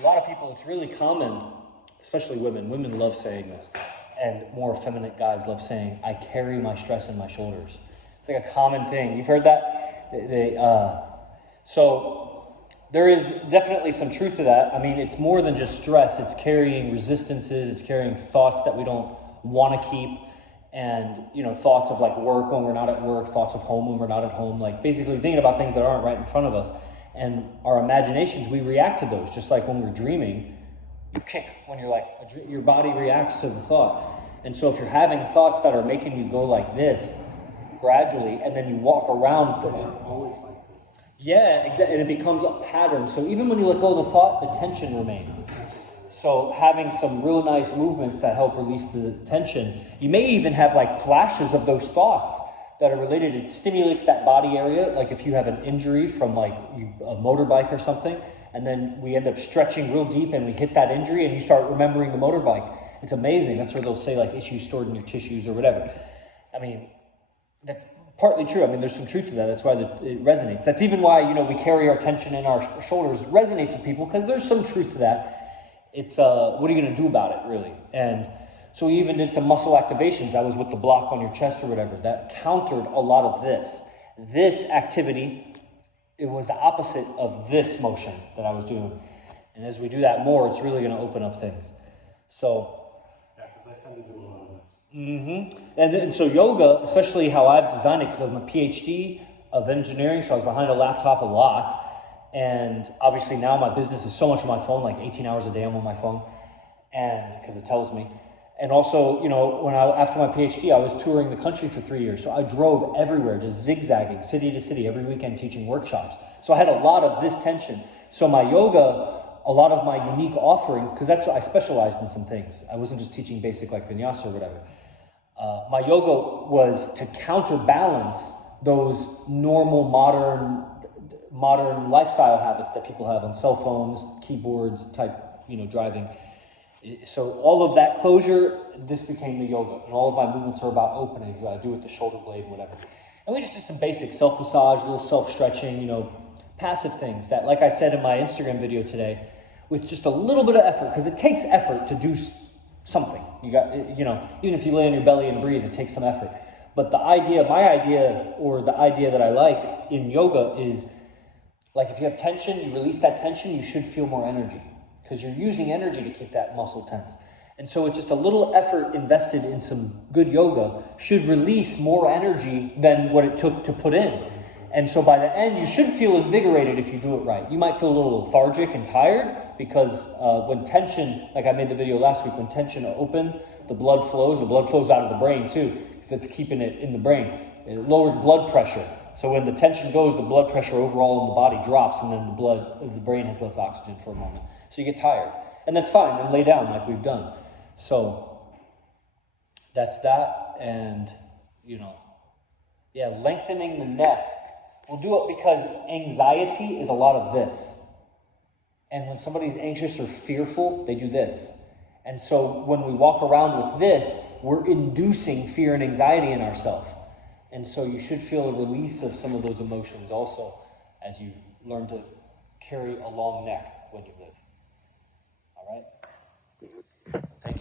a lot of people, it's really common, especially women. Women love saying this. And more effeminate guys love saying, I carry my stress in my shoulders. It's like a common thing. You've heard that? So there is definitely some truth to that. I mean, it's more than just stress. It's carrying resistances. It's carrying thoughts that we don't want to keep. And, you know, thoughts of like work when we're not at work, thoughts of home when we're not at home, like basically thinking about things that aren't right in front of us. And our imaginations, we react to those, just like when we're dreaming. You kick when you're like, your body reacts to the thought. And so if you're having thoughts that are making you go like this gradually, and then you walk around. Always like this. Yeah, exactly. And it becomes a pattern. So even when you let go of the thought, the tension remains. So having some real nice movements that help release the tension. You may even have like flashes of those thoughts that are related. It stimulates that body area. Like if you have an injury from like a motorbike or something, and then we end up stretching real deep and we hit that injury and you start remembering the motorbike. It's amazing. That's where they'll say like issues stored in your tissues or whatever. I mean, that's partly true. I mean, there's some truth to that. That's why it resonates. That's even why, you know, we carry our tension in our shoulders. It resonates with people because there's some truth to that. It's, what are you going to do about it, really? And so we even did some muscle activations. That was with the block on your chest or whatever. That countered a lot of this. This activity, it was the opposite of this motion that I was doing. And as we do that more, it's really going to open up things. So... Yeah, because I tend to do a lot of this. And so yoga, especially how I've designed it, because I'm a PhD of engineering, so I was behind a laptop a lot. And obviously now my business is so much on my phone, like 18 hours a day I'm on my phone, and because it tells me. And also, you know, after my PhD, I was touring the country for 3 years. So I drove everywhere, just zigzagging, city to city, every weekend teaching workshops. So I had a lot of this tension. So my yoga, a lot of my unique offerings, because that's what I specialized in some things. I wasn't just teaching basic like vinyasa or whatever. My yoga was to counterbalance those normal modern lifestyle habits that people have on cell phones, keyboards, type, you know, driving. So all of that closure, this became the yoga. And all of my movements are about openings. I do with the shoulder blade and whatever. And we just did some basic self-massage, a little self-stretching, you know, passive things that, like I said in my Instagram video today, with just a little bit of effort, because it takes effort to do something. You got, you know, even if you lay on your belly and breathe, it takes some effort. But my idea that I like in yoga is, like if you have tension, you release that tension, you should feel more energy because you're using energy to keep that muscle tense. And so it's just a little effort invested in some good yoga should release more energy than what it took to put in. And so by the end, you should feel invigorated if you do it right. You might feel a little lethargic and tired because when tension, like I made the video last week, when tension opens, the blood flows out of the brain too, because it's keeping it in the brain. It lowers blood pressure. So when the tension goes, the blood pressure overall in the body drops, and then the brain has less oxygen for a moment. So you get tired. And that's fine, then lay down like we've done. So that's that, and, you know, yeah, lengthening the neck. We'll do it because anxiety is a lot of this. And when somebody's anxious or fearful, they do this. And so when we walk around with this, we're inducing fear and anxiety in ourselves. And so you should feel a release of some of those emotions also as you learn to carry a long neck when you live. All right? Thank you.